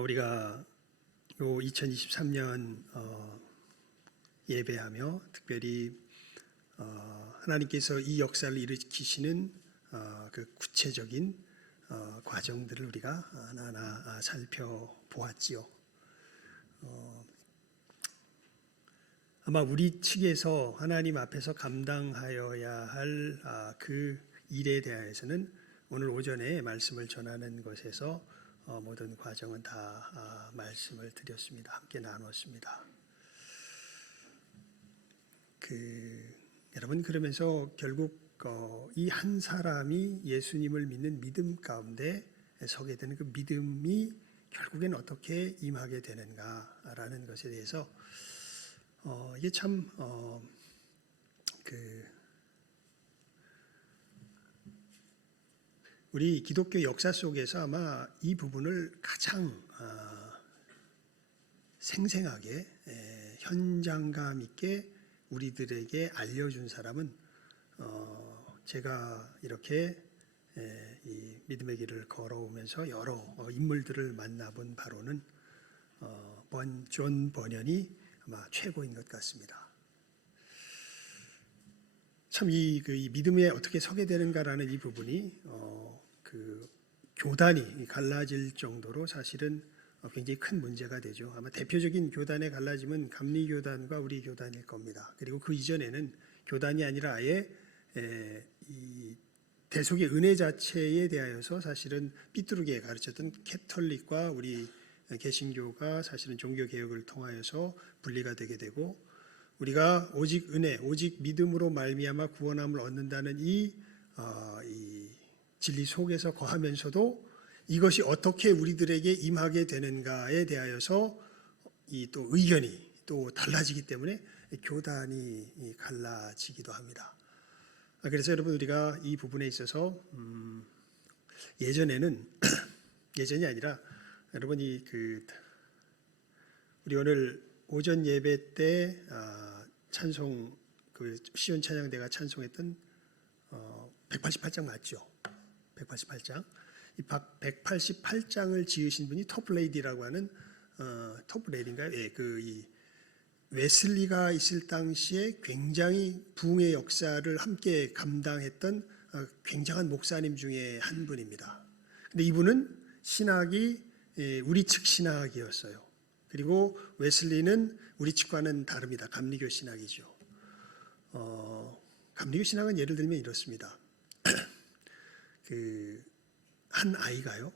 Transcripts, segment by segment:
우리가 요 2023년 예배하며 특별히 하나님께서 이 역사를 일으키시는 그 구체적인 과정들을 우리가 하나하나 살펴보았지요. 아마 우리 측에서 하나님 앞에서 감당하여야 할 그 일에 대해서는 오늘 오전에 말씀을 전하는 것에서 모든 과정은 다 말씀을 드렸습니다. 함께 나눴습니다. 여러분, 그러면서 결국 이 한 사람이 예수님을 믿는 믿음 가운데 서게 되는 그 믿음이 결국엔 어떻게 임하게 되는가라는 것에 대해서 이게 참 우리 기독교 역사 속에서 아마 이 부분을 가장 생생하게 현장감 있게 우리들에게 알려준 사람은 제가 이렇게 이 믿음의 길을 걸어오면서 여러 인물들을 만나본 바로는 존 버년이 아마 최고인 것 같습니다. 참 이 믿음에 어떻게 서게 되는가라는 이 부분이 교단이 갈라질 정도로 사실은 굉장히 큰 문제가 되죠. 아마 대표적인 교단의 갈라짐은 감리교단과 우리 교단일 겁니다. 그리고 그 이전에는 교단이 아니라 아예 이 대속의 은혜 자체에 대하여서 사실은 삐뚤게 가르쳤던 캐톨릭과 우리 개신교가 사실은 종교개혁을 통하여서 분리가 되게 되고, 우리가 오직 은혜, 오직 믿음으로 말미암아 구원함을 얻는다는 이 진리 속에서 거하면서도 이것이 어떻게 우리들에게 임하게 되는가에 대하여서 이 또 의견이 또 달라지기 때문에 교단이 갈라지기도 합니다. 그래서 여러분, 우리가 이 부분에 있어서 예전에는 예전이 아니라 여러분 우리 오늘 오전 예배 때 찬송 시온 찬양대가 찬송했던 188장 맞죠? 188장. 이 188장을 지으신 분이 토플레이디라고 하는 토플레이디인가요? 예, 이 웨슬리가 있을 당시에 굉장히 부흥의 역사를 함께 감당했던 굉장한 목사님 중에 한 분입니다. 근데 이분은 신학이 우리 측 신학이었어요. 그리고 웨슬리는 우리 측과는 다릅니다. 감리교 신학이죠. 감리교 신학은 예를 들면 이렇습니다. 한 아이가요,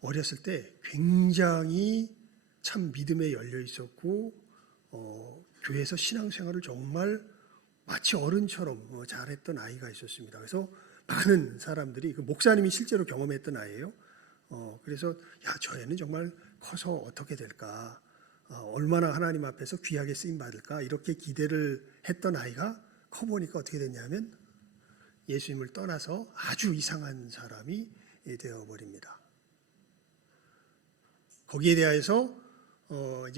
어렸을 때 굉장히 참 믿음에 열려 있었고 교회에서 신앙생활을 정말 마치 어른처럼 잘했던 아이가 있었습니다. 그래서 많은 사람들이, 그 목사님이 실제로 경험했던 아이예요. 그래서 저 애는 정말 커서 어떻게 될까, 얼마나 하나님 앞에서 귀하게 쓰임 받을까, 이렇게 기대를 했던 아이가 커보니까 어떻게 됐냐면 예수님을 떠나서 아주 이상한 사람이 되어버립니다. 거기에 대해서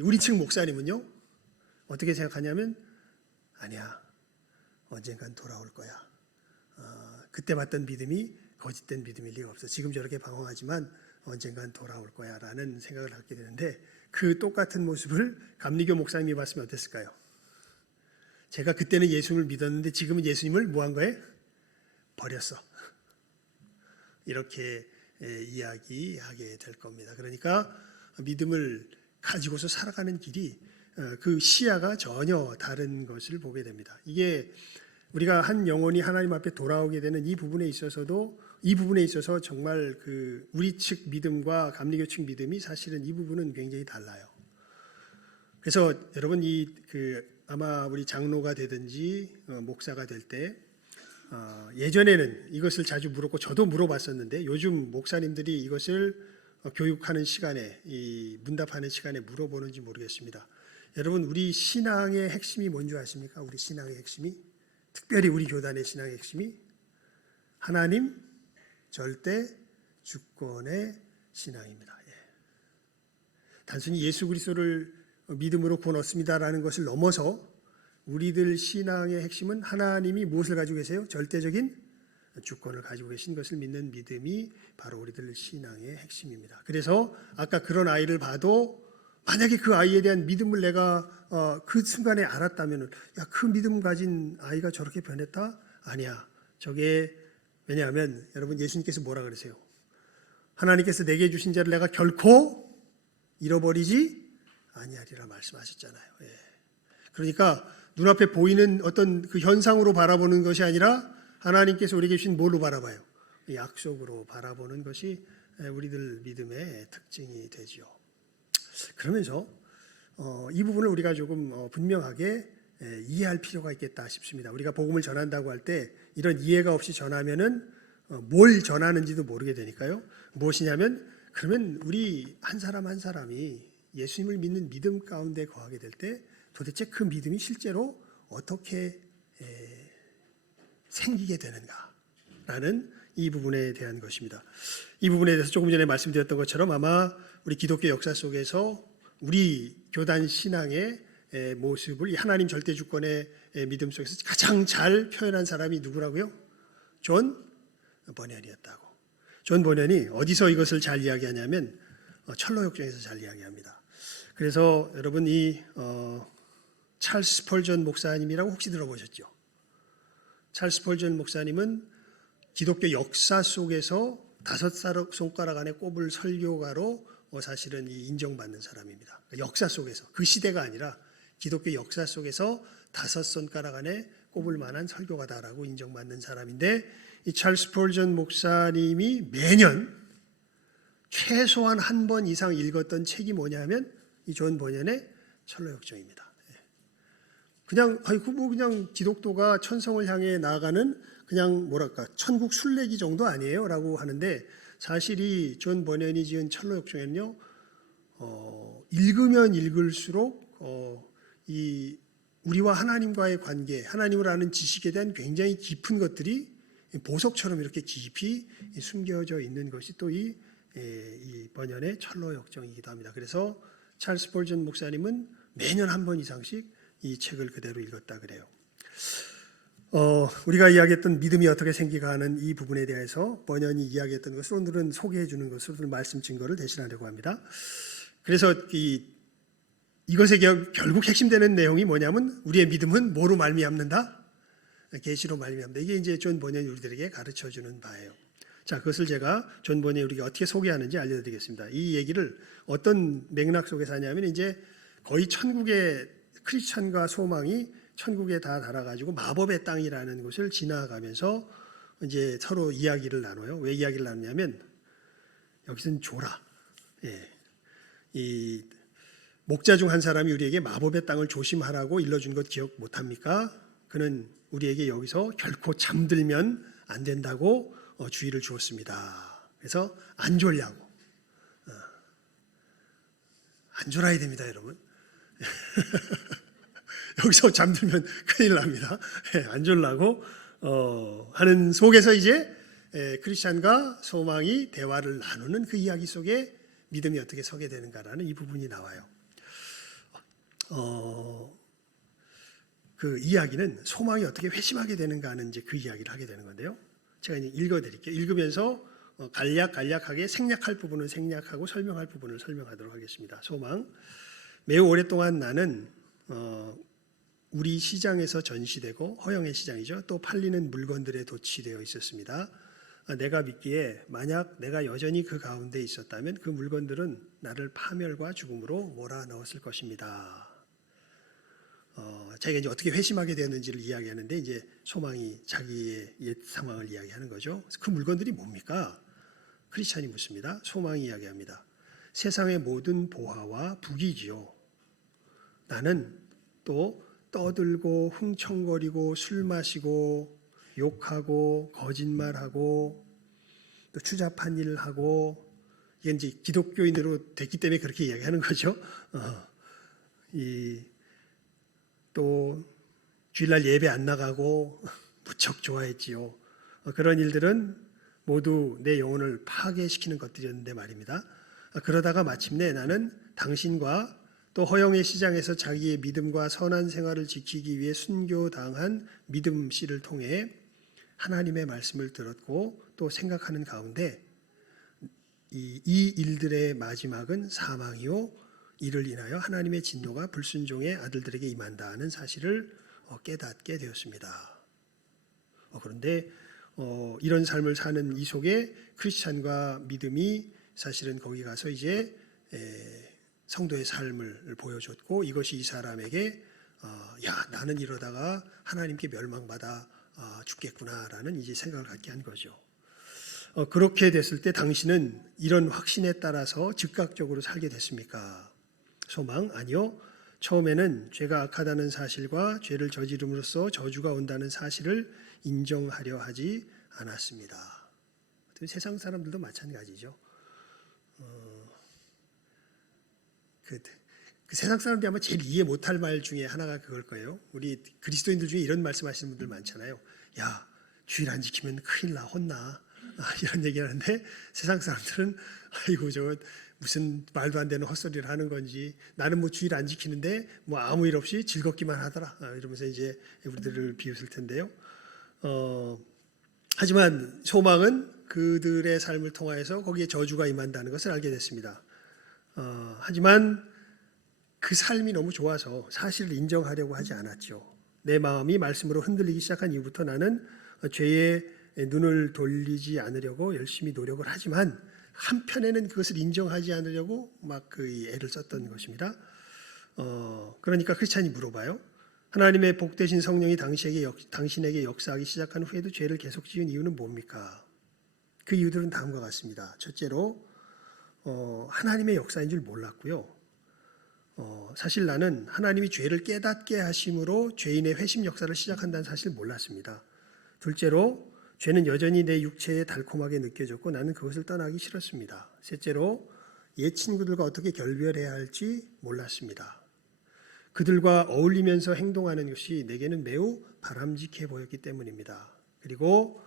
우리 측 목사님은요, 어떻게 생각하냐면 아니야, 언젠간 돌아올 거야. 그때 봤던 믿음이 거짓된 믿음일 리가 없어. 지금 저렇게 방황하지만 언젠간 돌아올 거야 라는 생각을 갖게 되는데, 그 똑같은 모습을 감리교 목사님이 봤으면 어땠을까요? 제가 그때는 예수님을 믿었는데 지금은 예수님을 뭐 한 거예요? 버렸어. 이렇게 이야기하게 될 겁니다. 그러니까 믿음을 가지고서 살아가는 길이 그 시야가 전혀 다른 것을 보게 됩니다. 이게 우리가 한 영혼이 하나님 앞에 돌아오게 되는 이 부분에 있어서 정말 우리 측 믿음과 감리교 측 믿음이 사실은 이 부분은 굉장히 달라요. 그래서 여러분, 아마 우리 장로가 되든지 목사가 될 때 예전에는 이것을 자주 물었고 저도 물어봤었는데, 요즘 목사님들이 이것을 교육하는 시간에, 이 문답하는 시간에 물어보는지 모르겠습니다. 여러분, 우리 신앙의 핵심이 뭔지 아십니까? 우리 신앙의 핵심이, 특별히 우리 교단의 신앙의 핵심이 하나님, 절대, 주권의 신앙입니다. 예. 단순히 예수 그리스도를 믿음으로 구원 얻습니다라는 것을 넘어서 우리들 신앙의 핵심은 하나님이 무엇을 가지고 계세요? 절대적인 주권을 가지고 계신 것을 믿는 믿음이 바로 우리들 신앙의 핵심입니다. 그래서 아까 그런 아이를 봐도 만약에 그 아이에 대한 믿음을 내가 그 순간에 알았다면, 야, 그 믿음 가진 아이가 저렇게 변했다? 아니야. 저게 왜냐하면 여러분, 예수님께서 뭐라 그러세요? 하나님께서 내게 주신 자를 내가 결코 잃어버리지 아니하리라 말씀하셨잖아요. 예. 그러니까 눈앞에 보이는 어떤 그 현상으로 바라보는 것이 아니라 하나님께서 우리에게 주신 뭘로 바라봐요? 약속으로 바라보는 것이 우리들 믿음의 특징이 되지요. 그러면서 이 부분을 우리가 조금 분명하게 이해할 필요가 있겠다 싶습니다. 우리가 복음을 전한다고 할 때 이런 이해가 없이 전하면은 뭘 전하는지도 모르게 되니까요. 무엇이냐면, 그러면 우리 한 사람 한 사람이 예수님을 믿는 믿음 가운데 거하게 될 때 도대체 그 믿음이 실제로 어떻게 생기게 되는가라는 이 부분에 대한 것입니다. 이 부분에 대해서 조금 전에 말씀드렸던 것처럼 아마 우리 기독교 역사 속에서 우리 교단 신앙의 모습을 이 하나님 절대 주권의 믿음 속에서 가장 잘 표현한 사람이 누구라고요? 존 버년이었다고. 존 버년이 어디서 이것을 잘 이야기하냐면 철로역정에서 잘 이야기합니다. 그래서 여러분, 이 찰스 스펄전 목사님이라고 혹시 들어보셨죠? 찰스 스펄전 목사님은 기독교 역사 속에서 5손가락 안에 꼽을 설교가로 사실은 인정받는 사람입니다. 역사 속에서, 그 시대가 아니라 기독교 역사 속에서 5손가락 안에 꼽을 만한 설교가다라고 인정받는 사람인데, 이 찰스 스펄전 목사님이 매년 최소한 한 번 이상 읽었던 책이 뭐냐면 이 존 버년의 철로역정입니다. 그냥 그냥 기독교가 천성을 향해 나아가는 그냥 뭐랄까 천국 순례기 정도 아니에요라고 하는데, 사실 이 존 버년이 지은 철로역정에는요, 읽으면 읽을수록 이 우리와 하나님과의 관계, 하나님을 아는 지식에 대한 굉장히 깊은 것들이 보석처럼 이렇게 깊이 숨겨져 있는 것이 또 이 버년의 철로역정이기도 합니다. 그래서 찰스 스펄전 목사님은 매년 한 번 이상씩 이 책을 그대로 읽었다 그래요. 우리가 이야기했던 믿음이 어떻게 생기가 하는 이 부분에 대해서 버년이 이야기했던 것을 오늘은 소개해 주는 것으로 오늘 말씀 증거를 대신하려고 합니다. 그래서 이것의 결국 핵심되는 내용이 뭐냐면, 우리의 믿음은 뭐로 말미암는다? 계시로 말미암는다. 이게 이제 존 버년이 우리들에게 가르쳐 주는 바예요. 자, 그것을 제가 존 버년이 우리가 어떻게 소개하는지 알려드리겠습니다. 이 얘기를 어떤 맥락 속에서 하냐면, 이제 거의 천국의 크리스찬과 소망이 천국에 다 달아가지고 마법의 땅이라는 곳을 지나가면서 이제 서로 이야기를 나눠요. 왜 이야기를 나누냐면, 여기서는 조라. 예. 이 목자 중 한 사람이 우리에게 마법의 땅을 조심하라고 일러준 것 기억 못합니까? 그는 우리에게 여기서 결코 잠들면 안 된다고 주의를 주었습니다. 그래서 안 졸라고. 안 졸아야 됩니다, 여러분. 여기서 잠들면 큰일 납니다. 안 졸라고 하는 속에서 이제 크리스찬과 소망이 대화를 나누는 그 이야기 속에 믿음이 어떻게 서게 되는가라는 이 부분이 나와요. 그 이야기는 소망이 어떻게 회심하게 되는가 하는 이제 그 이야기를 하게 되는 건데요. 제가 이제 읽어드릴게요. 읽으면서 간략하게 생략할 부분은 생략하고 설명할 부분을 설명하도록 하겠습니다. 소망. 매우 오랫동안 나는 우리 시장에서 전시되고, 허영의 시장이죠, 또 팔리는 물건들에 도취되어 있었습니다. 내가 믿기에 만약 내가 여전히 그 가운데 있었다면 그 물건들은 나를 파멸과 죽음으로 몰아넣었을 것입니다. 자기가 이제 어떻게 회심하게 되었는지를 이야기하는데, 이제 소망이 자기의 옛 상황을 이야기하는 거죠. 그 물건들이 뭡니까? 크리스찬이 묻습니다. 소망이 이야기합니다. 세상의 모든 보화와 부귀지요. 나는 또 떠들고 흥청거리고 술 마시고 욕하고 거짓말하고 또 추잡한 일을 하고, 이게 이제 기독교인으로 됐기 때문에 그렇게 이야기하는 거죠. 또 주일날 예배 안 나가고 무척 좋아했지요. 그런 일들은 모두 내 영혼을 파괴시키는 것들이었는데 말입니다. 그러다가 마침내 나는 당신과 또 허영의 시장에서 자기의 믿음과 선한 생활을 지키기 위해 순교당한 믿음 씨를 통해 하나님의 말씀을 들었고 또 생각하는 가운데 이 일들의 마지막은 사망이요 이를 인하여 하나님의 진노가 불순종의 아들들에게 임한다는 사실을 깨닫게 되었습니다. 그런데 이런 삶을 사는 이 속에 크리스찬과 믿음이 사실은 거기 가서 이제 성도의 삶을 보여줬고 이것이 이 사람에게 야 나는 이러다가 하나님께 멸망받아 죽겠구나라는 이제 생각을 갖게 한 거죠. 그렇게 됐을 때 당신은 이런 확신에 따라서 즉각적으로 살게 됐습니까? 소망? 아니요. 처음에는 죄가 악하다는 사실과 죄를 저지름으로써 저주가 온다는 사실을 인정하려 하지 않았습니다. 세상 사람들도 마찬가지죠. 그 세상 사람들이 아마 제일 이해 못할 말 중에 하나가 그걸 거예요. 우리 그리스도인들 중에 이런 말씀하시는 분들 많잖아요. 야, 주일 안 지키면 큰일 나, 혼나. 이런 얘기하는데 세상 사람들은 아이고 저 무슨 말도 안 되는 헛소리를 하는 건지 나는 뭐 주일 안 지키는데 뭐 아무 일 없이 즐겁기만 하더라 이러면서 이제 우리들을 비웃을 텐데요. 하지만 소망은 그들의 삶을 통하여서 거기에 저주가 임한다는 것을 알게 됐습니다. 하지만 그 삶이 너무 좋아서 사실을 인정하려고 하지 않았죠. 내 마음이 말씀으로 흔들리기 시작한 이후부터 나는 죄에 눈을 돌리지 않으려고 열심히 노력을 하지만 한편에는 그것을 인정하지 않으려고 막 그 애를 썼던 것입니다. 그러니까 크리스찬이 물어봐요. 하나님의 복되신 성령이 당신에게 역사하기 시작한 후에도 죄를 계속 지은 이유는 뭡니까? 그 이유들은 다음과 같습니다. 첫째로 하나님의 역사인 줄 몰랐고요. 사실 나는 하나님이 죄를 깨닫게 하심으로 죄인의 회심 역사를 시작한다는 사실을 몰랐습니다. 둘째로 죄는 여전히 내 육체에 달콤하게 느껴졌고 나는 그것을 떠나기 싫었습니다. 셋째로 옛 친구들과 어떻게 결별해야 할지 몰랐습니다. 그들과 어울리면서 행동하는 것이 내게는 매우 바람직해 보였기 때문입니다. 그리고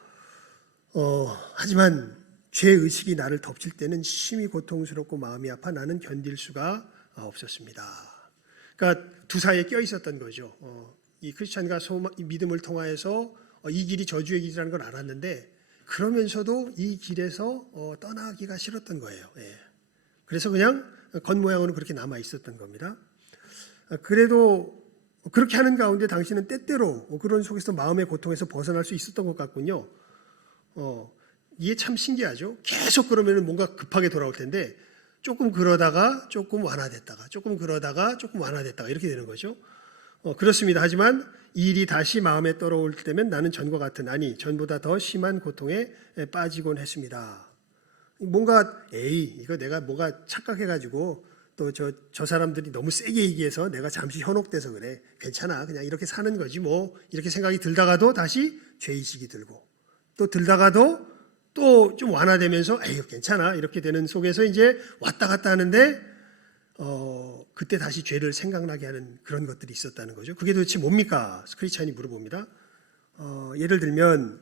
하지만 죄의식이 나를 덮칠 때는 심히 고통스럽고 마음이 아파 나는 견딜 수가 없었습니다. 그러니까 두 사이에 껴 있었던 거죠. 이 크리스찬과 이 믿음을 통하여서 이 길이 저주의 길이라는 걸 알았는데 그러면서도 이 길에서 떠나기가 싫었던 거예요. 그래서 그냥 겉모양으로 그렇게 남아 있었던 겁니다. 그래도 그렇게 하는 가운데 당신은 때때로 그런 속에서 마음의 고통에서 벗어날 수 있었던 것 같군요. 이게 참 신기하죠. 계속 그러면 뭔가 급하게 돌아올 텐데 조금 그러다가 조금 완화됐다가 조금 그러다가 조금 완화됐다가 이렇게 되는 거죠. 그렇습니다. 하지만 이 일이 다시 마음에 떨어올 때면 나는 전과 같은 아니 전보다 더 심한 고통에 빠지곤 했습니다. 뭔가 이거 내가 뭐가 착각해가지고 또 저 사람들이 너무 세게 얘기해서 내가 잠시 현혹돼서 그래 괜찮아 그냥 이렇게 사는 거지 뭐 이렇게 생각이 들다가도 다시 죄의식이 들고 또 들다가도 또 좀 완화되면서 에이 괜찮아 이렇게 되는 속에서 이제 왔다 갔다 하는데 그때 다시 죄를 생각나게 하는 그런 것들이 있었다는 거죠. 그게 도대체 뭡니까? 크리스찬이 물어봅니다. 예를 들면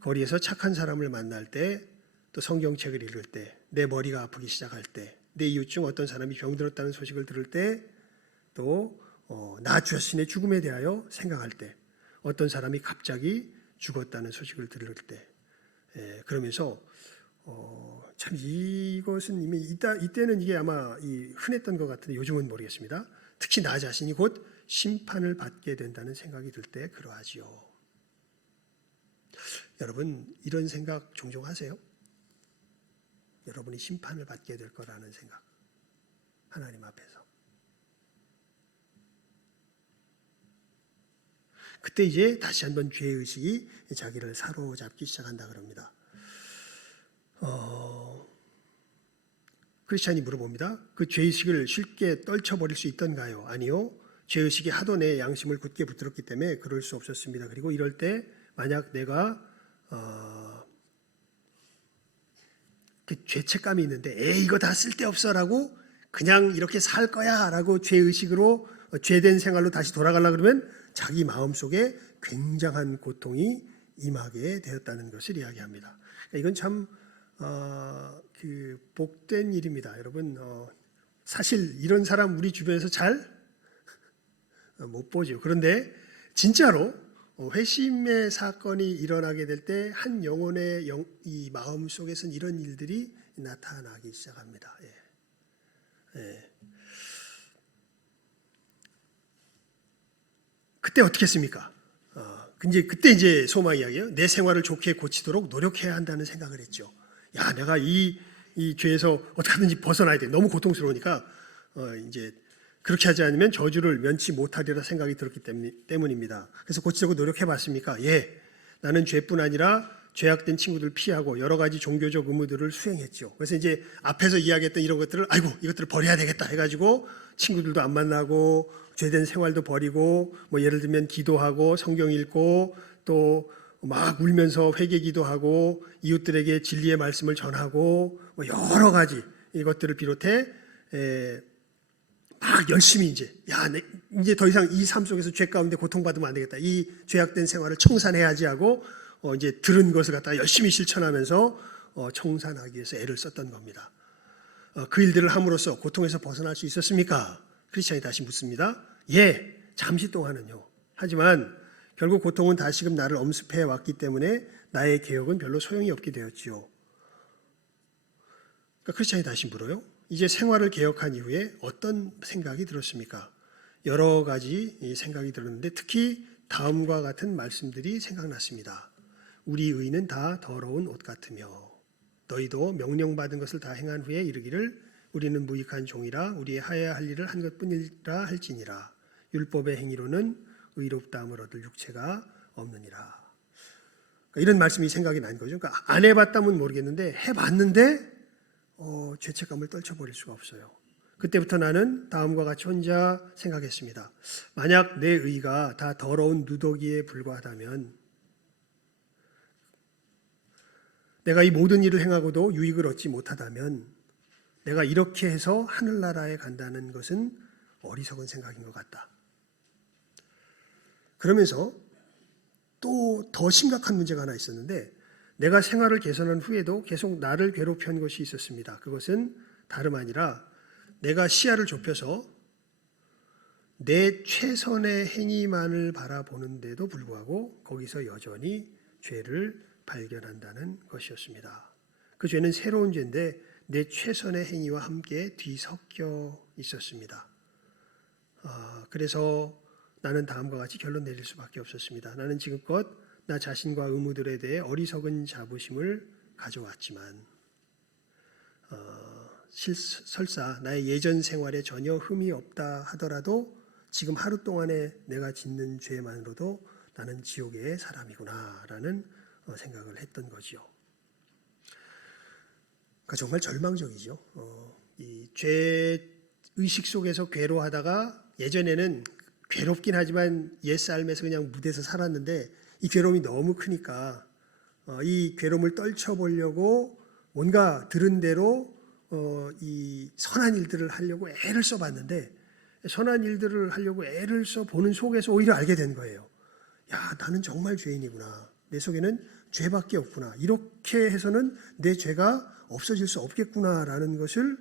거리에서 착한 사람을 만날 때 또 성경책을 읽을 때 내 머리가 아프기 시작할 때 내 이웃 중 어떤 사람이 병들었다는 소식을 들을 때 또 나 자신의 죽음에 대하여 생각할 때 어떤 사람이 갑자기 죽었다는 소식을 들을 때 그러면서 참 이것은 이미 이때는 이게 아마 흔했던 것 같은데 요즘은 모르겠습니다. 특히 나 자신이 곧 심판을 받게 된다는 생각이 들 때 그러하지요. 여러분 이런 생각 종종 하세요? 여러분이 심판을 받게 될 거라는 생각 하나님 앞에서 그때 이제 다시 한번 죄의식이 자기를 사로잡기 시작한다 그럽니다. 크리스찬이 물어봅니다. 그 죄의식을 쉽게 떨쳐버릴 수 있던가요? 아니요. 죄의식이 하도 내 양심을 굳게 붙들었기 때문에 그럴 수 없었습니다. 그리고 이럴 때 만약 내가 그 죄책감이 있는데 이거 다 쓸데없어 라고 그냥 이렇게 살 거야 라고 죄의식으로 죄된 생활로 다시 돌아가려고 그러면 자기 마음속에 굉장한 고통이 임하게 되었다는 것을 이야기합니다. 이건 참 그 복된 일입니다. 여러분 사실 이런 사람 우리 주변에서 잘 못 보죠. 그런데 진짜로 회심의 사건이 일어나게 될 때 한 영혼의 이 마음 속에서는 이런 일들이 나타나기 시작합니다. 그때 어떻게 했습니까? 그때 이제 소망 이야기예요. 내 생활을 좋게 고치도록 노력해야 한다는 생각을 했죠. 야, 내가 이 죄에서 어떻게든지 벗어나야 돼. 너무 고통스러우니까 이제 그렇게 하지 않으면 저주를 면치 못하리라 생각이 들었기 때문입니다. 그래서 고치려고 노력해봤습니까? 예, 나는 죄뿐 아니라 죄악된 친구들 피하고 여러 가지 종교적 의무들을 수행했죠. 그래서 이제 앞에서 이야기했던 이런 것들을 이것들을 버려야 되겠다 해가지고 친구들도 안 만나고 죄된 생활도 버리고 뭐 예를 들면 기도하고 성경 읽고 또 막 울면서 회개 기도하고 이웃들에게 진리의 말씀을 전하고 뭐 여러 가지 이것들을 비롯해 막 열심히 이제 이제 더 이상 이 삶 속에서 죄 가운데 고통받으면 안 되겠다. 이 죄악된 생활을 청산해야지 하고 이제 들은 것을 갖다가 열심히 실천하면서 청산하기 위해서 애를 썼던 겁니다. 그 일들을 함으로써 고통에서 벗어날 수 있었습니까? 크리스찬이 다시 묻습니다. 예, 잠시 동안은요. 하지만 결국 고통은 다시금 나를 엄습해 왔기 때문에 나의 개혁은 별로 소용이 없게 되었지요. 그러니까 크리스찬이 다시 물어요. 이제 생활을 개혁한 이후에 어떤 생각이 들었습니까? 여러 가지 생각이 들었는데 특히 다음과 같은 말씀들이 생각났습니다. 우리 의는 다 더러운 옷 같으며 너희도 명령받은 것을 다 행한 후에 이르기를 우리는 무익한 종이라 우리의 하여야 할 일을 한 것뿐이라 할지니라. 율법의 행위로는 의롭다함을 얻을 육체가 없느니라. 그러니까 이런 말씀이 생각이 난 거죠. 그러니까 안 해봤다면 모르겠는데 해봤는데 죄책감을 떨쳐버릴 수가 없어요. 그때부터 나는 다음과 같이 혼자 생각했습니다. 만약 내 의가 다 더러운 누더기에 불과하다면 내가 이 모든 일을 행하고도 유익을 얻지 못하다면 내가 이렇게 해서 하늘나라에 간다는 것은 어리석은 생각인 것 같다. 그러면서 또 더 심각한 문제가 하나 있었는데 내가 생활을 개선한 후에도 계속 나를 괴롭힌 것이 있었습니다. 그것은 다름 아니라 내가 시야를 좁혀서 내 최선의 행위만을 바라보는데도 불구하고 거기서 여전히 죄를 발견한다는 것이었습니다. 그 죄는 새로운 죄인데 내 최선의 행위와 함께 뒤섞여 있었습니다. 그래서 나는 다음과 같이 결론 내릴 수밖에 없었습니다. 나는 지금껏 나 자신과 의무들에 대해 어리석은 자부심을 가져왔지만 설사 나의 예전 생활에 전혀 흠이 없다 하더라도 지금 하루 동안에 내가 짓는 죄만으로도 나는 지옥의 사람이구나라는 생각을 했던 거지요. 그러니까 정말 절망적이죠. 이 죄 의식 속에서 괴로워하다가 예전에는 괴롭긴 하지만 옛삶에서 그냥 무대에서 살았는데 이 괴로움이 너무 크니까 이 괴로움을 떨쳐보려고 뭔가 들은 대로 이 선한 일들을 하려고 애를 써봤는데 선한 일들을 하려고 애를 써보는 속에서 오히려 알게 된 거예요. 야, 나는 정말 죄인이구나. 내 속에는 죄밖에 없구나. 이렇게 해서는 내 죄가 없어질 수 없겠구나라는 것을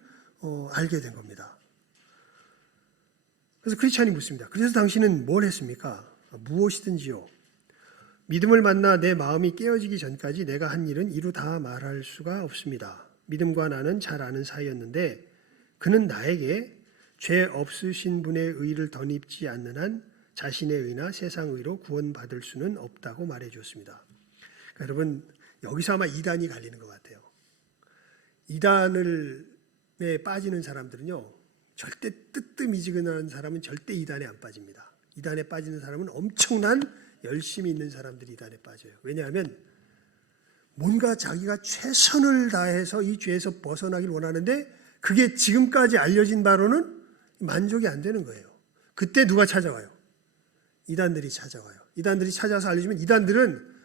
알게 된 겁니다. 그래서 크리스찬이 묻습니다. 그래서 당신은 뭘 했습니까? 무엇이든지요. 믿음을 만나 내 마음이 깨어지기 전까지 내가 한 일은 이루 다 말할 수가 없습니다. 믿음과 나는 잘 아는 사이였는데 그는 나에게 죄 없으신 분의 의를 덧입지 않는 한 자신의 의나 세상 의로 구원받을 수는 없다고 말해 주었습니다. 그러니까 여러분 여기서 아마 이단이 갈리는 것 같아요. 이단에 빠지는 사람들은요. 절대 뜨뜻미지근한 사람은 절대 이단에 안 빠집니다. 이단에 빠지는 사람은 엄청난 열심히 있는 사람들이 이단에 빠져요. 왜냐하면 뭔가 자기가 최선을 다해서 이 죄에서 벗어나길 원하는데 그게 지금까지 알려진 바로는 만족이 안 되는 거예요. 그때 누가 찾아와요? 이단들이 찾아와요. 이단들이 찾아와서 알려주면 이단들은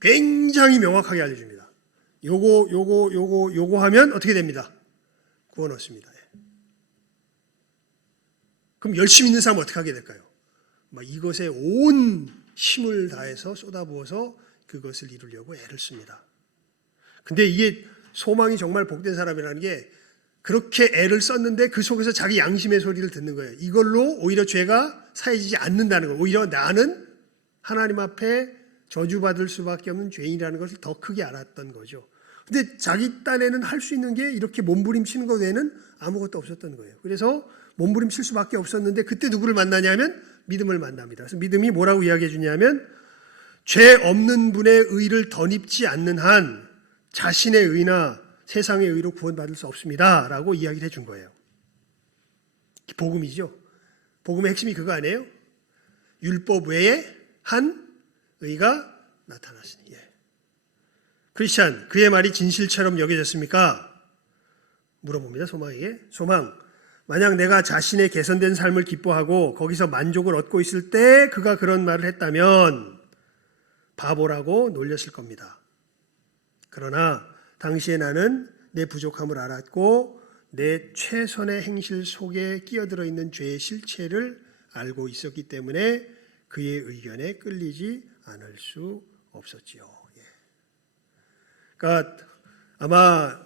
굉장히 명확하게 알려줍니다. 요거 하면 어떻게 됩니다? 구원 얻습니다. 그럼 열심히 있는 사람은 어떻게 하게 될까요? 막 이것에 온 힘을 다해서 쏟아부어서 그것을 이루려고 애를 씁니다. 근데 이게 소망이 정말 복된 사람이라는 게 그렇게 애를 썼는데 그 속에서 자기 양심의 소리를 듣는 거예요. 이걸로 오히려 죄가 사해지지 않는다는 거예요. 오히려 나는 하나님 앞에 저주받을 수밖에 없는 죄인이라는 것을 더 크게 알았던 거죠. 근데 자기 딴에는 할 수 있는 게 이렇게 몸부림치는 것 외에는 아무것도 없었던 거예요. 그래서 몸부림칠 수밖에 없었는데 그때 누구를 만나냐면 믿음을 만납니다. 그래서 믿음이 뭐라고 이야기해 주냐면 죄 없는 분의 의를 덧입지 않는 한 자신의 의나 세상의 의로 구원받을 수 없습니다 라고 이야기를 해준 거예요. 복음이죠. 복음의 핵심이 그거 아니에요? 율법 외에 한 의가 나타나시니. 크리스찬, 그의 말이 진실처럼 여겨졌습니까? 물어봅니다. 소망에게. 소망, 만약 내가 자신의 개선된 삶을 기뻐하고 거기서 만족을 얻고 있을 때 그가 그런 말을 했다면 바보라고 놀렸을 겁니다. 그러나 당시에 나는 내 부족함을 알았고 내 최선의 행실 속에 끼어들어 있는 죄의 실체를 알고 있었기 때문에 그의 의견에 끌리지 않을 수 없었지요. 그러니까 아마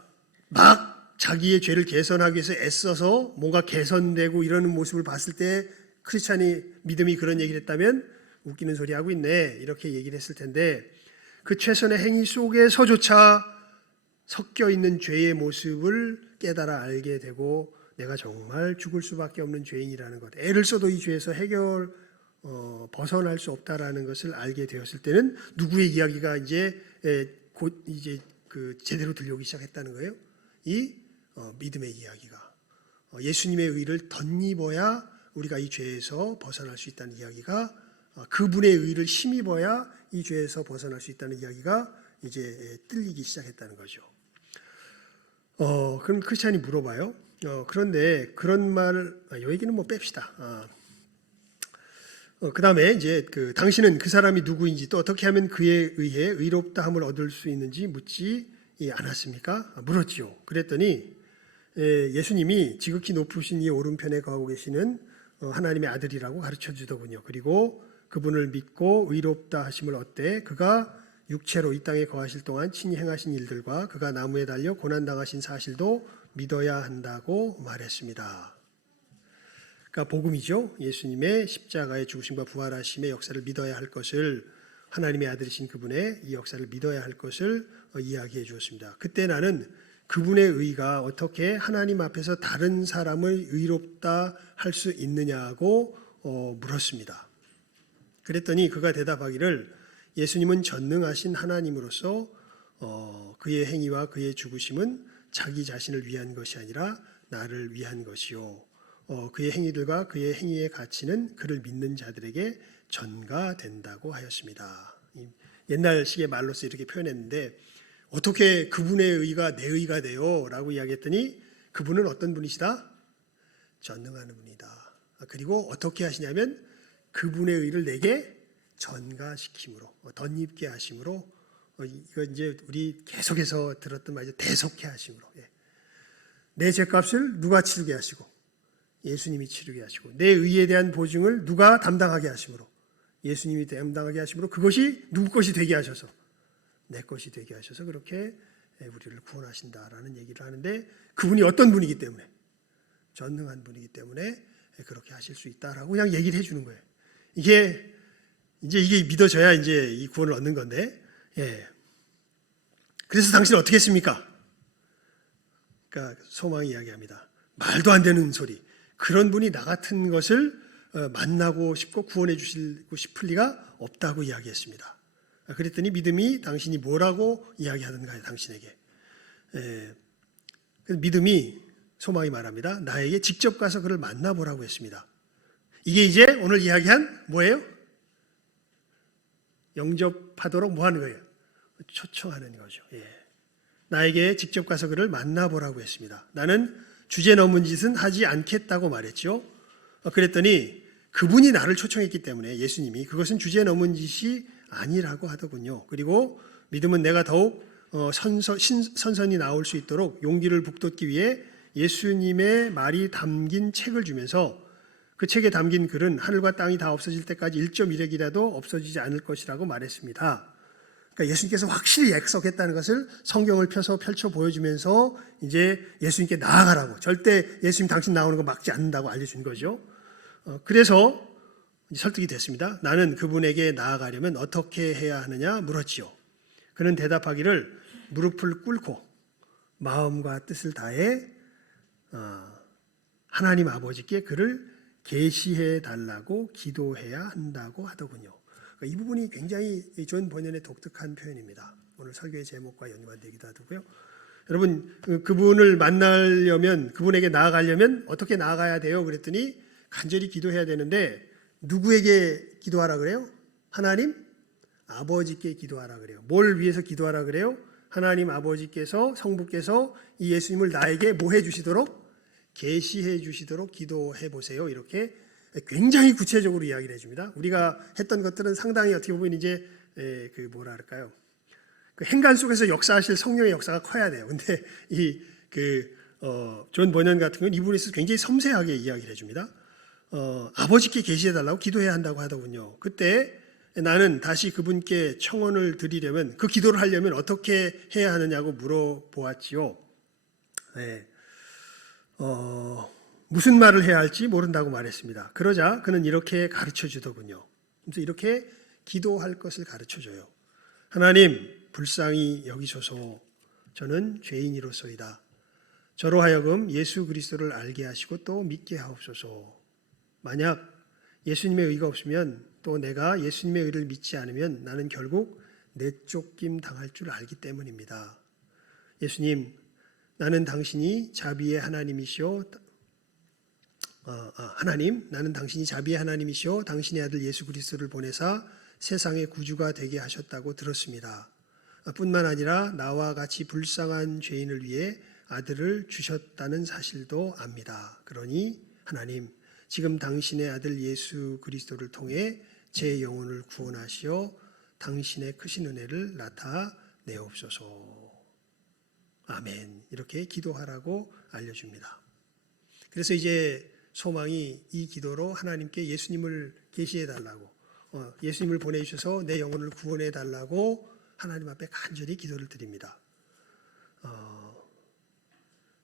막 자기의 죄를 개선하기 위해서 애써서 뭔가 개선되고 이러는 모습을 봤을 때 크리스찬이 믿음이 그런 얘기를 했다면 웃기는 소리 하고 있네 이렇게 얘기를 했을 텐데 그 최선의 행위 속에서조차 섞여 있는 죄의 모습을 깨달아 알게 되고 내가 정말 죽을 수밖에 없는 죄인이라는 것, 애를 써도 이 죄에서 벗어날 수 없다라는 것을 알게 되었을 때는 누구의 이야기가 이제 제대로 들려오기 시작했다는 거예요. 이 믿음의 이야기가 예수님의 의를 덧입어야 우리가 이 죄에서 벗어날 수 있다는 이야기가 그분의 의를 힘입어야 이 죄에서 벗어날 수 있다는 이야기가 이제 들리기 시작했다는 거죠. 그럼 크리스찬이 물어봐요. 그런데 그런 말, 이 얘기는 뭐 뺍시다. 그 다음에 이제 당신은 그 사람이 누구인지 또 어떻게 하면 그에 의해 의롭다함을 얻을 수 있는지 묻지 않았습니까? 물었지요. 그랬더니 예수님이 지극히 높으신 이 오른편에 거하고 계시는 하나님의 아들이라고 가르쳐 주더군요. 그리고 그분을 믿고 의롭다 하심을 얻되 그가 육체로 이 땅에 거하실 동안 친히 행하신 일들과 그가 나무에 달려 고난당하신 사실도 믿어야 한다고 말했습니다. 그러니까 복음이죠. 예수님의 십자가의 죽으심과 부활하심의 역사를 믿어야 할 것을 하나님의 아들이신 그분의 이 역사를 믿어야 할 것을 이야기해 주었습니다. 그때 나는 그분의 의가 어떻게 하나님 앞에서 다른 사람을 의롭다 할 수 있느냐고 물었습니다. 그랬더니 그가 대답하기를 예수님은 전능하신 하나님으로서 그의 행위와 그의 죽으심은 자기 자신을 위한 것이 아니라 나를 위한 것이요. 그의 행위들과 그의 행위의 가치는 그를 믿는 자들에게 전가된다고 하였습니다. 옛날식의 말로서 이렇게 표현했는데 어떻게 그분의 의가 내 의가 돼요? 라고 이야기했더니 그분은 어떤 분이시다? 전능한 분이다. 그리고 어떻게 하시냐면 그분의 의를 내게 전가시킴으로 덧입게 하심으로 이거 이제 우리 계속해서 들었던 말이죠. 대속해 하심으로 내 죄값을 누가 치르게 하시고 예수님이 치르게 하시고 내 의에 대한 보증을 누가 담당하게 하심으로 예수님이 담당하게 하심으로 그것이 누구 것이 되게 하셔서 내 것이 되게 하셔서 그렇게 우리를 구원하신다라는 얘기를 하는데 그분이 어떤 분이기 때문에 전능한 분이기 때문에 그렇게 하실 수 있다라고 그냥 얘기를 해주는 거예요. 이게 믿어져야 이제 이 구원을 얻는 건데, 그래서 당신은 어떻게 했습니까? 그러니까 소망이 이야기합니다. 말도 안 되는 소리. 그런 분이 나 같은 것을 만나고 싶고 구원해 주시고 싶을 리가 없다고 이야기했습니다. 그랬더니 믿음이 당신이 뭐라고 이야기하던가요, 당신에게. 믿음이 소망이 말합니다. 나에게 직접 가서 그를 만나보라고 했습니다. 이게 이제 오늘 이야기한 뭐예요? 영접하도록 뭐 하는 거예요? 초청하는 거죠. 나에게 직접 가서 그를 만나보라고 했습니다. 나는 주제 넘은 짓은 하지 않겠다고 말했죠. 그랬더니 그분이 나를 초청했기 때문에 예수님이 그것은 주제 넘은 짓이 아니라고 하더군요. 그리고 믿음은 내가 더욱 선선히 나올 수 있도록 용기를 북돋기 위해 예수님의 말이 담긴 책을 주면서 그 책에 담긴 글은 하늘과 땅이 다 없어질 때까지 1.1핵이라도 없어지지 않을 것이라고 말했습니다. 그러니까 예수님께서 확실히 약속했다는 것을 성경을 펴서 펼쳐 보여주면서 이제 예수님께 나아가라고 절대 예수님 당신 나오는 거 막지 않는다고 알려준 거죠. 그래서 설득이 됐습니다. 나는 그분에게 나아가려면 어떻게 해야 하느냐 물었지요. 그는 대답하기를 무릎을 꿇고 마음과 뜻을 다해 하나님 아버지께 그를 계시해 달라고 기도해야 한다고 하더군요. 이 부분이 굉장히 존 번연의 독특한 표현입니다. 오늘 설교의 제목과 연관되기도 하고요. 여러분, 그분을 만나려면, 그분에게 나아가려면 어떻게 나아가야 돼요? 그랬더니 간절히 기도해야 되는데 누구에게 기도하라 그래요? 하나님 아버지께 기도하라 그래요. 뭘 위해서 기도하라 그래요? 하나님 아버지께서, 성부께서 이 예수님을 나에게 뭐 해주시도록? 계시해 주시도록 기도해 보세요. 이렇게 굉장히 구체적으로 이야기를 해줍니다. 우리가 했던 것들은 상당히 어떻게 보면 이제 그 뭐라 할까요? 그 행간 속에서 역사하실 성령의 역사가 커야 돼요. 근데 존 번연 같은 경우는 이 부분에 있어서 굉장히 섬세하게 이야기를 해줍니다. 아버지께 계시해 달라고 기도해야 한다고 하더군요. 그때 나는 다시 그분께 청원을 드리려면, 그 기도를 하려면 어떻게 해야 하느냐고 물어보았지요. 네. 무슨 말을 해야 할지 모른다고 말했습니다. 그러자 그는 이렇게 가르쳐 주더군요. 그래서 이렇게 기도할 것을 가르쳐 줘요. 하나님, 불쌍히 여기소서. 저는 죄인이로소이다. 저로 하여금 예수 그리스도를 알게 하시고 또 믿게 하옵소서. 만약 예수님의 의가 없으면, 또 내가 예수님의 의를 믿지 않으면 나는 결국 내쫓김 당할 줄 알기 때문입니다. 예수님, 나는 당신이 자비의 하나님이시오. 하나님, 나는 당신이 자비의 하나님이시오. 당신의 아들 예수 그리스도를 보내사 세상의 구주가 되게 하셨다고 들었습니다. 뿐만 아니라 나와 같이 불쌍한 죄인을 위해 아들을 주셨다는 사실도 압니다. 그러니 하나님, 지금 당신의 아들 예수 그리스도를 통해 제 영혼을 구원하시어 당신의 크신 은혜를 나타내옵소서. 아멘. 이렇게 기도하라고 알려줍니다. 그래서 이제 소망이 이 기도로 하나님께 예수님을 계시해 달라고, 예수님을 보내주셔서 내 영혼을 구원해 달라고 하나님 앞에 간절히 기도를 드립니다.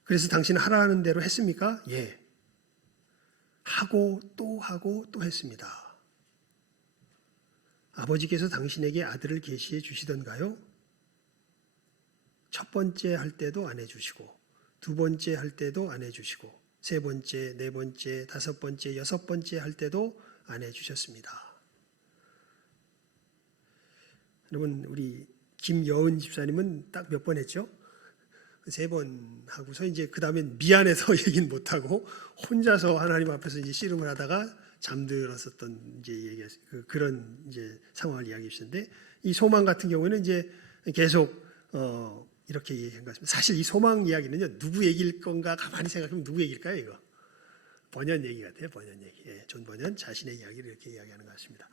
그래서 당신은 하라는 대로 했습니까? 예. 하고 또 했습니다. 아버지께서 당신에게 아들을 계시해 주시던가요? 첫 번째 할 때도 안 해주시고, 두 번째 할 때도 안 해주시고, 세 번째, 네 번째, 다섯 번째, 여섯 번째 할 때도 안 해주셨습니다. 여러분, 우리 김여은 집사님은 딱 몇 번 했죠? 3번 하고서 이제 그 다음엔 미안해서 얘기는 못하고 혼자서 하나님 앞에서 이제 씨름을 하다가 잠들었었던 이제 그런 이제 상황을 이야기해 주셨는데, 이 소망 같은 경우에는 이제 계속 이렇게 얘기한 것 같습니다. 사실 이 소망 이야기는요, 누구 얘기일 건가 가만히 생각하면 누구 얘기일까요? 이거 번연 얘기 같아요. 번연 얘기. 예, 존 번연 자신의 이야기를 이렇게 이야기하는 것 같습니다.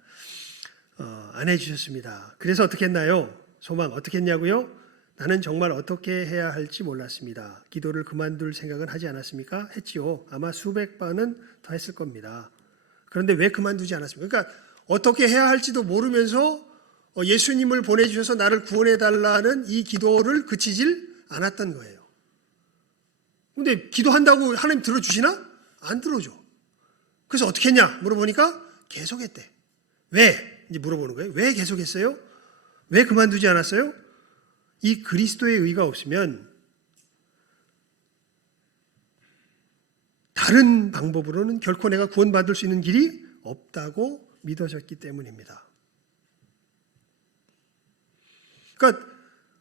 안 해주셨습니다. 그래서 어떻게 했나요? 소망 어떻게 했냐고요? 나는 정말 어떻게 해야 할지 몰랐습니다. 기도를 그만둘 생각은 하지 않았습니까? 했지요. 아마 수백 번은 더 했을 겁니다. 그런데 왜 그만두지 않았습니까? 그러니까 어떻게 해야 할지도 모르면서 예수님을 보내주셔서 나를 구원해달라는 이 기도를 그치질 않았던 거예요. 근데 기도한다고 하나님 들어주시나? 안 들어줘. 그래서 어떻게 했냐 물어보니까 계속했대. 왜? 이제 물어보는 거예요. 왜 계속했어요? 왜 그만두지 않았어요? 이 그리스도의 의가 없으면 다른 방법으로는 결코 내가 구원받을 수 있는 길이 없다고 믿어졌기 때문입니다. 그러니까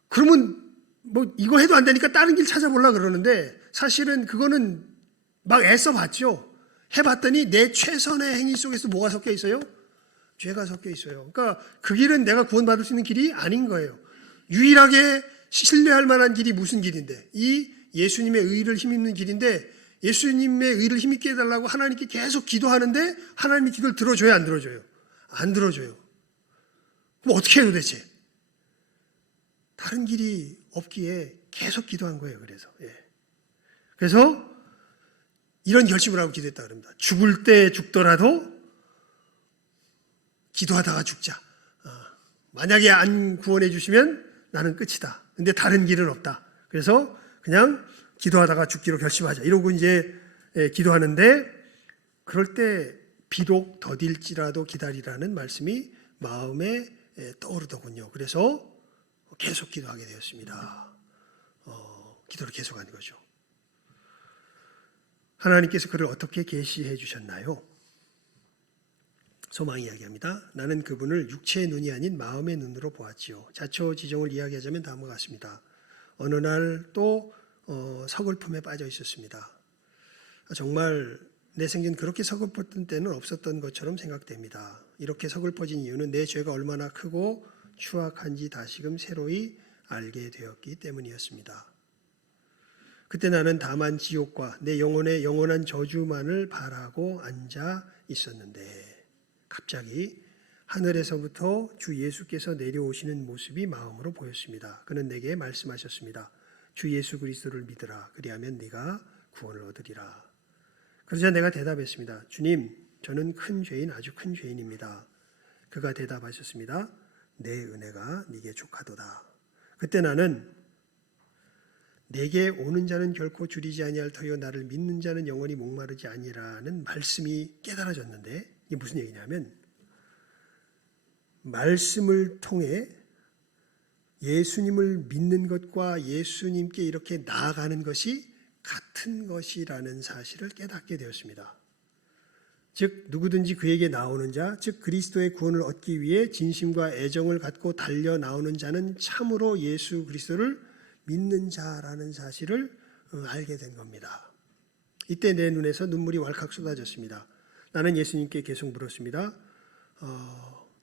그러면 뭐 이거 해도 안 되니까 다른 길 찾아보려고 그러는데, 사실은 그거는 막 애써 봤죠. 해봤더니 내 최선의 행위 속에서 뭐가 섞여 있어요? 죄가 섞여 있어요. 그러니까 그 길은 내가 구원받을 수 있는 길이 아닌 거예요. 유일하게 신뢰할 만한 길이 무슨 길인데? 이 예수님의 의를 힘입는 길인데, 예수님의 의를 힘있게 해달라고 하나님께 계속 기도하는데 하나님이 기도를 들어줘요, 안 들어줘요? 안 들어줘요. 그럼 어떻게 해요 도대체? 다른 길이 없기에 계속 기도한 거예요. 그래서 이런 결심을 하고 기도했다 그럽니다. 죽을 때 죽더라도 기도하다가 죽자. 만약에 안 구원해 주시면 나는 끝이다. 근데 다른 길은 없다. 그래서 그냥 기도하다가 죽기로 결심하자. 이러고 이제 기도하는데, 그럴 때 비록 더딜지라도 기다리라는 말씀이 마음에 떠오르더군요. 그래서 계속 기도하게 되었습니다. 기도를 계속한 거죠. 하나님께서 그를 어떻게 계시해 주셨나요? 소망이 이야기합니다. 나는 그분을 육체의 눈이 아닌 마음의 눈으로 보았지요. 자초지종을 이야기하자면 다음과 같습니다. 어느 날 또 서글픔에 빠져 있었습니다. 정말 내 생전 그렇게 서글펐던 때는 없었던 것처럼 생각됩니다. 이렇게 서글퍼진 이유는 내 죄가 얼마나 크고 추악한지 다시금 새로이 알게 되었기 때문이었습니다. 그때 나는 다만 지옥과 내 영혼의 영원한 저주만을 바라고 앉아 있었는데 갑자기 하늘에서부터 주 예수께서 내려오시는 모습이 마음으로 보였습니다. 그는 내게 말씀하셨습니다. 주 예수 그리스도를 믿으라. 그리하면 네가 구원을 얻으리라. 그러자 내가 대답했습니다. 주님, 저는 큰 죄인, 아주 큰 죄인입니다. 그가 대답하셨습니다. 내 은혜가 네게 족하도다. 그때 나는 내게 오는 자는 결코 줄이지 아니할 터이요 나를 믿는 자는 영원히 목마르지 아니라는 말씀이 깨달아졌는데 이게 무슨 얘기냐면 말씀을 통해 예수님을 믿는 것과 예수님께 이렇게 나아가는 것이 같은 것이라는 사실을 깨닫게 되었습니다. 즉 누구든지 그에게 나오는 자, 즉 그리스도의 구원을 얻기 위해 진심과 애정을 갖고 달려 나오는 자는 참으로 예수 그리스도를 믿는 자라는 사실을 알게 된 겁니다. 이때 내 눈에서 눈물이 왈칵 쏟아졌습니다. 나는 예수님께 계속 물었습니다.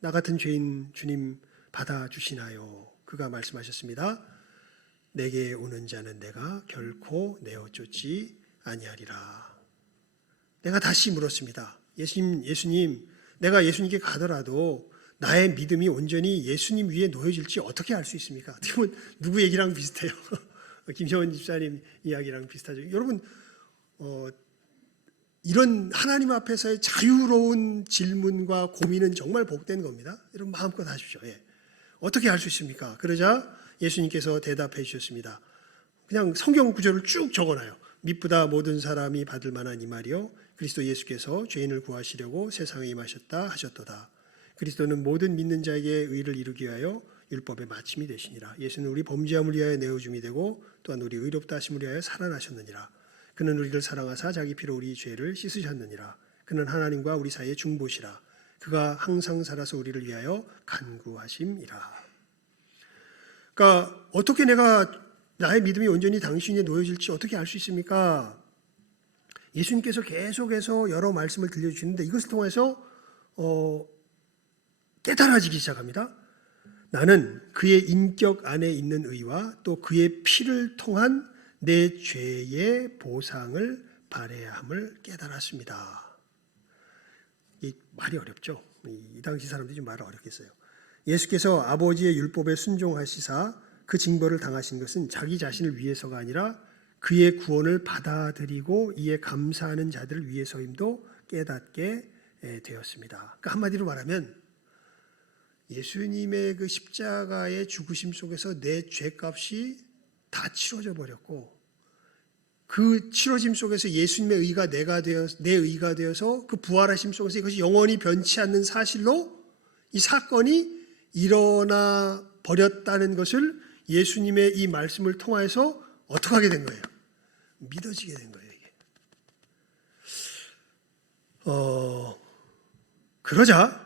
나 같은 죄인 주님 받아주시나요? 그가 말씀하셨습니다. 내게 오는 자는 내가 결코 내어 쫓지 아니하리라. 내가 다시 물었습니다. 예수님, 내가 예수님께 가더라도 나의 믿음이 온전히 예수님 위에 놓여질지 어떻게 알 수 있습니까? 어떻게 보면 누구 얘기랑 비슷해요. 김정은 집사님 이야기랑 비슷하죠. 여러분 이런 하나님 앞에서의 자유로운 질문과 고민은 정말 복된 겁니다. 여러분 마음껏 하십시오. 어떻게 알 수 있습니까? 그러자 예수님께서 대답해 주셨습니다. 그냥 성경 구절을 쭉 적어놔요. 미쁘다 모든 사람이 받을 만한 이 말이요 그리스도 예수께서 죄인을 구하시려고 세상에 임하셨다 하셨도다. 그리스도는 모든 믿는 자에게 의를 이루기 위하여 율법의 마침이 되시니라. 예수는 우리 범죄함을 위하여 내어줌이 되고 또한 우리 의롭다 하심을 위하여 살아나셨느니라. 그는 우리를 사랑하사 자기 피로 우리 죄를 씻으셨느니라. 그는 하나님과 우리 사이의 중보시라. 그가 항상 살아서 우리를 위하여 간구하심이라. 그러니까 어떻게 내가 나의 믿음이 온전히 당신에 놓여질지 어떻게 알 수 있습니까? 예수님께서 계속해서 여러 말씀을 들려주시는데 이것을 통해서 깨달아지기 시작합니다. 나는 그의 인격 안에 있는 의와 또 그의 피를 통한 내 죄의 보상을 받아야 함을 깨달았습니다. 이 말이 어렵죠. 이 당시 사람들이 좀 말을 어렵겠어요. 예수께서 아버지의 율법에 순종하시사 그 징벌을 당하신 것은 자기 자신을 위해서가 아니라 그의 구원을 받아들이고 이에 감사하는 자들을 위해서임도 깨닫게 되었습니다. 그러니까 한마디로 말하면 예수님의 그 십자가의 죽으심 속에서 내 죄값이 다 치러져 버렸고 그 치러짐 속에서 예수님의 의가 내 의가 되어서 그 부활하심 속에서 이것이 영원히 변치 않는 사실로 이 사건이 일어나 버렸다는 것을 예수님의 이 말씀을 통해서 어떻게 하게 된 거예요? 믿어지게 된 거예요. 이게. 그러자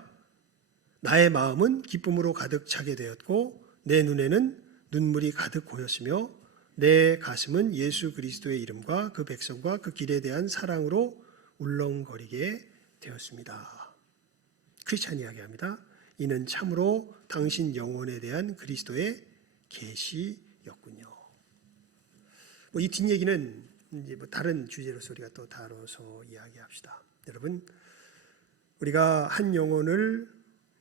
나의 마음은 기쁨으로 가득 차게 되었고 내 눈에는 눈물이 가득 고였으며 내 가슴은 예수 그리스도의 이름과 그 백성과 그 길에 대한 사랑으로 울렁거리게 되었습니다. 크리스찬 이야기합니다. 이는 참으로 당신 영혼에 대한 그리스도의 계시였군요. 이 뒷얘기는 이제 다른 주제로서 우리가 또 다뤄서 이야기합시다. 여러분, 우리가 한 영혼을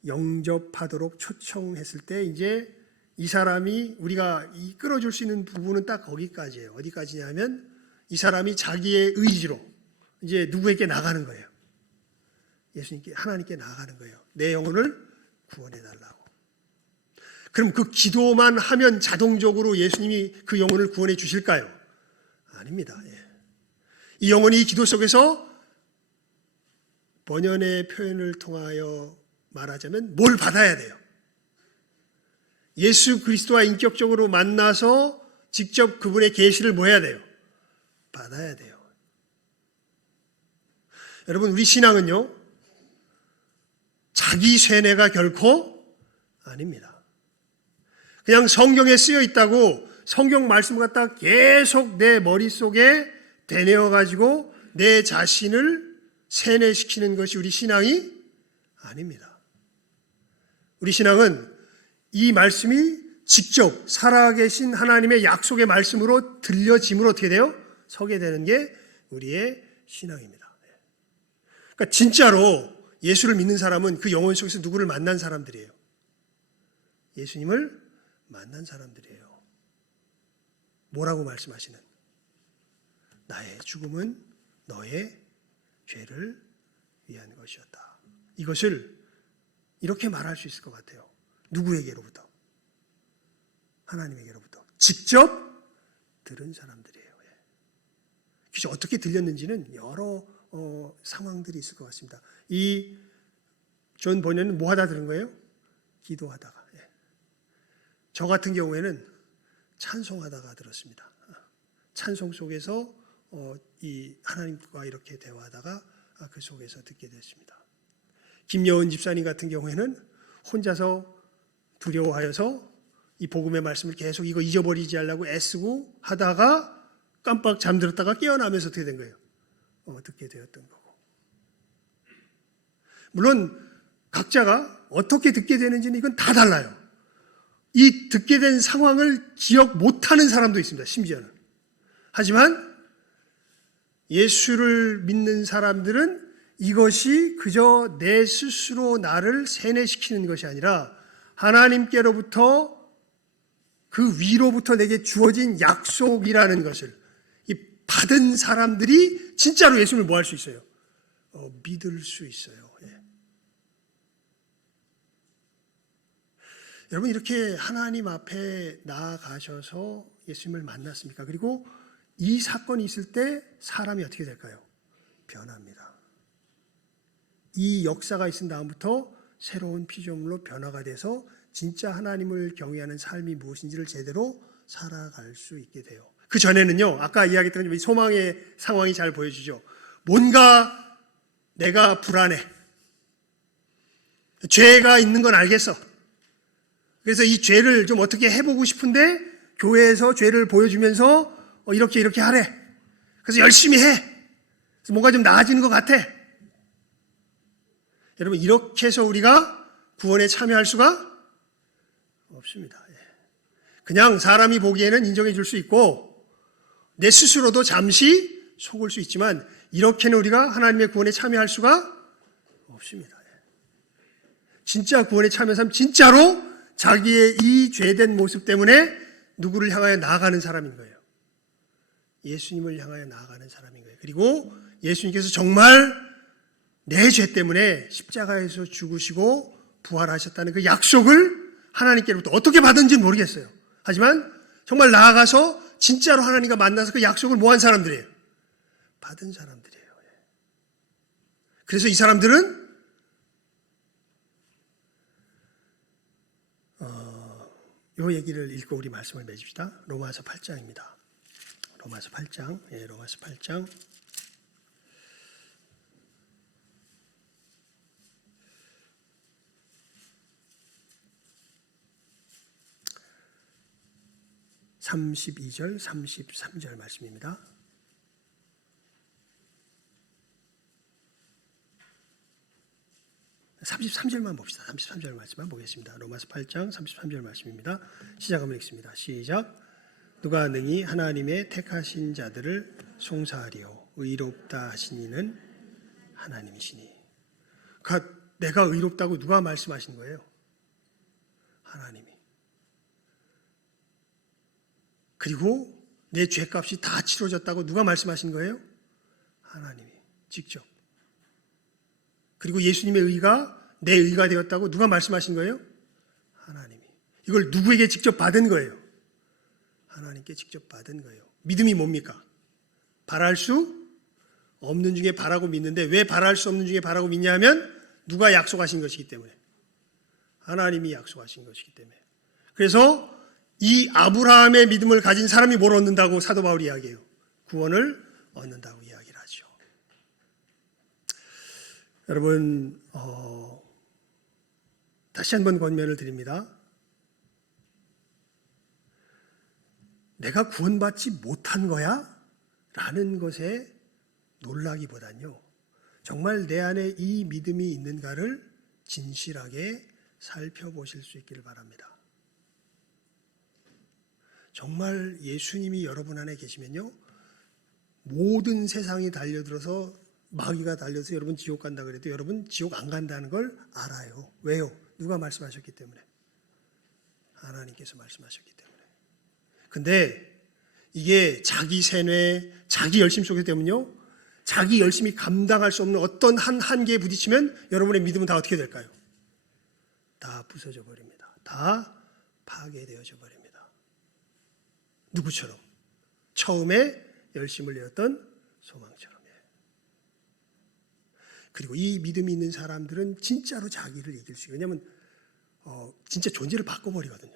영접하도록 초청했을 때 이제 이 사람이 우리가 이끌어줄 수 있는 부분은 딱 거기까지예요. 어디까지냐면 이 사람이 자기의 의지로 이제 누구에게 나가는 거예요. 예수님께, 하나님께 나가는 거예요. 내 영혼을 구원해달라고. 그럼 그 기도만 하면 자동적으로 예수님이 그 영혼을 구원해 주실까요? 아닙니다. 이 영혼이 이 기도 속에서 번연의 표현을 통하여 말하자면 뭘 받아야 돼요? 예수 그리스도와 인격적으로 만나서 직접 그분의 계시를 뭐 해야 돼요? 받아야 돼요. 여러분, 우리 신앙은요, 자기 쇠뇌가 결코 아닙니다. 그냥 성경에 쓰여 있다고 성경 말씀을 갖다가 계속 내 머릿속에 되뇌어가지고 내 자신을 세뇌시키는 것이 우리 신앙이 아닙니다. 우리 신앙은 이 말씀이 직접 살아계신 하나님의 약속의 말씀으로 들려짐으로 어떻게 돼요? 서게 되는 게 우리의 신앙입니다. 그러니까 진짜로 예수를 믿는 사람은 그 영혼 속에서 누구를 만난 사람들이에요. 예수님을 만난 사람들이에요. 뭐라고 말씀하시는? 나의 죽음은 너의 죄를 위한 것이었다. 이것을 이렇게 말할 수 있을 것 같아요. 누구에게로부터? 하나님에게로부터 직접 들은 사람들이에요. 그래서 어떻게 들렸는지는 여러 상황들이 있을 것 같습니다. 이 존 번연은 뭐 하다 들은 거예요? 기도하다가. 저 같은 경우에는 찬송하다가 들었습니다. 찬송 속에서 이 하나님과 이렇게 대화하다가 그 속에서 듣게 됐습니다. 김여은 집사님 같은 경우에는 혼자서 두려워하여서 이 복음의 말씀을 계속 이거 잊어버리지 않으려고 애쓰고 하다가 깜빡 잠들었다가 깨어나면서 어떻게 된 거예요? 듣게 되었던 거고. 물론 각자가 어떻게 듣게 되는지는 이건 다 달라요. 이 듣게 된 상황을 기억 못하는 사람도 있습니다. 심지어는. 하지만 예수를 믿는 사람들은 이것이 그저 내 스스로 나를 세뇌시키는 것이 아니라 하나님께로부터 그 위로부터 내게 주어진 약속이라는 것을 이 받은 사람들이 진짜로 예수를 뭐 할 수 있어요? 믿을 수 있어요. 여러분, 이렇게 하나님 앞에 나아가셔서 예수님을 만났습니까? 그리고 이 사건이 있을 때 사람이 어떻게 될까요? 변합니다. 이 역사가 있은 다음부터 새로운 피조물로 변화가 돼서 진짜 하나님을 경외하는 삶이 무엇인지를 제대로 살아갈 수 있게 돼요. 그 전에는요, 아까 이야기했던 소망의 상황이 잘 보여주죠. 뭔가 내가 불안해. 죄가 있는 건 알겠어. 그래서 이 죄를 좀 어떻게 해보고 싶은데 교회에서 죄를 보여주면서 이렇게 하래. 그래서 열심히 해. 그래서 뭔가 좀 나아지는 것 같아. 여러분, 이렇게 해서 우리가 구원에 참여할 수가 없습니다. 그냥 사람이 보기에는 인정해 줄 수 있고 내 스스로도 잠시 속을 수 있지만 이렇게는 우리가 하나님의 구원에 참여할 수가 없습니다. 진짜 구원에 참여한 사람, 진짜로 자기의 이 죄된 모습 때문에 누구를 향하여 나아가는 사람인 거예요. 예수님을 향하여 나아가는 사람인 거예요. 그리고 예수님께서 정말 내 죄 때문에 십자가에서 죽으시고 부활하셨다는 그 약속을 하나님께로부터 어떻게 받은지는 모르겠어요. 하지만 정말 나아가서 진짜로 하나님과 만나서 그 약속을 뭐 한 사람들이에요? 받은 사람들이에요. 그래서 이 사람들은 이 얘기를 읽고 우리 말씀을 맺읍시다. 로마서 8장입니다. 로마서 8장. 로마서 8장. (32절) (33절) 말씀입니다. (33절만) 봅시다. 33절 말씀만 보겠습니다. 로마서 8장 33절 말씀입니다. 시작하면 읽습니다. 시작. 누가 능히 하나님의 택하신 자들을 송사하리요 의롭다 하신 이는 하나님이시니. 그러니까 내가 의롭다고 누가 말씀하신 거예요? 하나님이. 그리고 내 죄값이 다 치러졌다고 누가 말씀하신 거예요? 하나님이 직접. 그리고 예수님의 의가 내 의가 되었다고 누가 말씀하신 거예요? 하나님이. 이걸 누구에게 직접 받은 거예요? 하나님께 직접 받은 거예요. 믿음이 뭡니까? 바랄 수 없는 중에 바라고 믿는데 왜 바랄 수 없는 중에 바라고 믿냐 하면 누가 약속하신 것이기 때문에, 하나님이 약속하신 것이기 때문에. 그래서 이 아브라함의 믿음을 가진 사람이 뭘 얻는다고 사도 바울이 이야기해요? 구원을 얻는다고 이야기를 하죠. 여러분, 다시 한번 권면을 드립니다. 내가 구원받지 못한 거야? 라는 것에 놀라기보단요, 정말 내 안에 이 믿음이 있는가를 진실하게 살펴보실 수 있기를 바랍니다. 정말 예수님이 여러분 안에 계시면요, 모든 세상이 달려들어서, 마귀가 달려서 여러분 지옥 간다 그래도 여러분 지옥 안 간다는 걸 알아요. 왜요? 누가 말씀하셨기 때문에. 하나님께서 말씀하셨기 때문에. 근데 이게 자기 세뇌, 자기 열심 속에 때문요, 자기 열심히 감당할 수 없는 어떤 한 한계에 부딪히면 여러분의 믿음은 다 어떻게 될까요? 다 부서져 버립니다. 다 파괴되어져 버립니다. 누구처럼? 처음에 열심을 내었던 소망처럼요. 그리고 이 믿음이 있는 사람들은 진짜로 자기를 이길 수 있어요. 왜냐하면 진짜 존재를 바꿔버리거든요.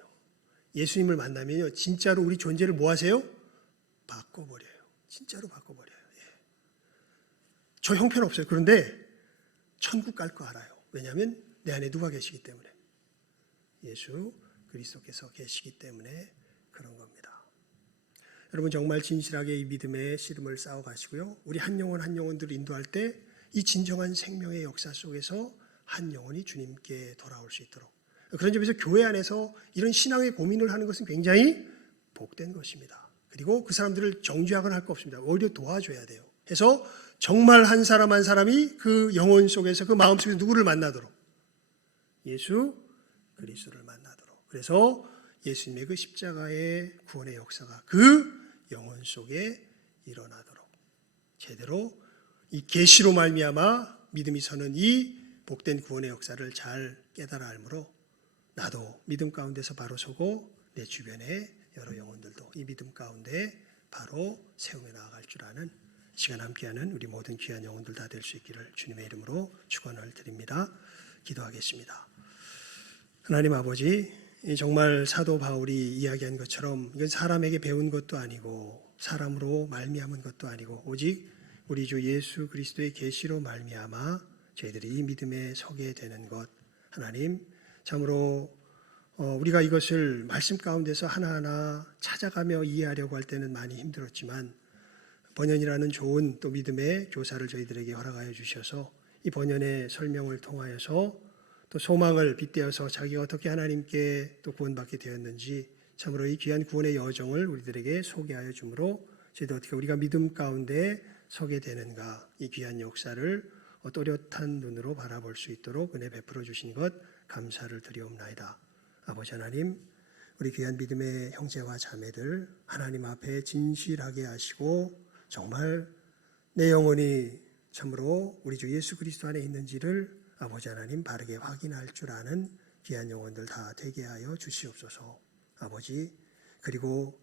예수님을 만나면요, 진짜로 우리 존재를 뭐 하세요? 바꿔버려요. 진짜로 바꿔버려요. 예. 저 형편없어요. 그런데 천국 갈 거 알아요. 왜냐하면 내 안에 누가 계시기 때문에. 예수 그리스도께서 계시기 때문에 그런 겁니다. 여러분, 정말 진실하게 이 믿음의 씨름을 쌓아 가시고요, 우리 한 영혼 한 영혼들을 인도할 때 이 진정한 생명의 역사 속에서 한 영혼이 주님께 돌아올 수 있도록, 그런 점에서 교회 안에서 이런 신앙의 고민을 하는 것은 굉장히 복된 것입니다. 그리고 그 사람들을 정죄하거나 할 거 없습니다. 오히려 도와줘야 돼요. 해서 정말 한 사람 한 사람이 그 영혼 속에서, 그 마음 속에서 누구를 만나도록? 예수 그리스도를 만나도록. 그래서 예수님의 그 십자가의 구원의 역사가 그 영혼 속에 일어나도록, 제대로 이 계시로 말미암아 믿음이 서는 이 복된 구원의 역사를 잘 깨달아 알므로 나도 믿음 가운데서 바로 서고 내 주변의 여러 영혼들도 이 믿음 가운데 바로 세우며 나아갈 줄 아는 시간 함께하는 우리 모든 귀한 영혼들 다 될 수 있기를 주님의 이름으로 축원을 드립니다. 기도하겠습니다. 하나님 아버지, 정말 사도 바울이 이야기한 것처럼 이건 사람에게 배운 것도 아니고 사람으로 말미암은 것도 아니고 오직 우리 주 예수 그리스도의 계시로 말미암아 저희들이 이 믿음에 서게 되는 것, 하나님 참으로 우리가 이것을 말씀 가운데서 하나하나 찾아가며 이해하려고 할 때는 많이 힘들었지만 번연이라는 좋은 또 믿음의 교사를 저희들에게 허락하여 주셔서 이 번연의 설명을 통하여서 또 소망을 빗대어서 자기가 어떻게 하나님께 또 구원받게 되었는지 참으로 이 귀한 구원의 여정을 우리들에게 소개하여 주므로 저희도 어떻게 우리가 믿음 가운데 서게 되는가, 이 귀한 역사를 또렷한 눈으로 바라볼 수 있도록 은혜 베풀어 주신 것 감사를 드리옵나이다. 아버지 하나님, 우리 귀한 믿음의 형제와 자매들 하나님 앞에 진실하게 하시고 정말 내 영혼이 참으로 우리 주 예수 그리스도 안에 있는지를 아버지 하나님 바르게 확인할 줄 아는 귀한 영혼들 다 되게 하여 주시옵소서. 아버지, 그리고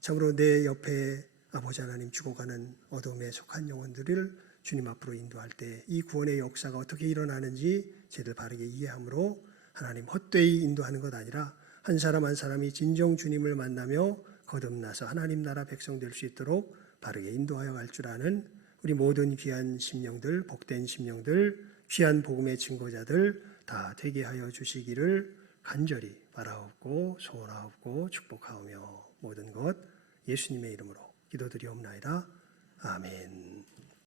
참으로 내 옆에 아버지 하나님 죽어가는 어둠에 속한 영혼들을 주님 앞으로 인도할 때 이 구원의 역사가 어떻게 일어나는지 제대로 바르게 이해함으로 하나님 헛되이 인도하는 것 아니라 한 사람 한 사람이 진정 주님을 만나며 거듭나서 하나님 나라 백성 될 수 있도록 바르게 인도하여 갈 줄 아는 우리 모든 귀한 심령들, 복된 심령들, 귀한 복음의 증거자들 다 되게 하여 주시기를 간절히 바라옵고 소원하옵고 축복하오며 모든 것 예수님의 이름으로 기도드리옵나이다. 아멘.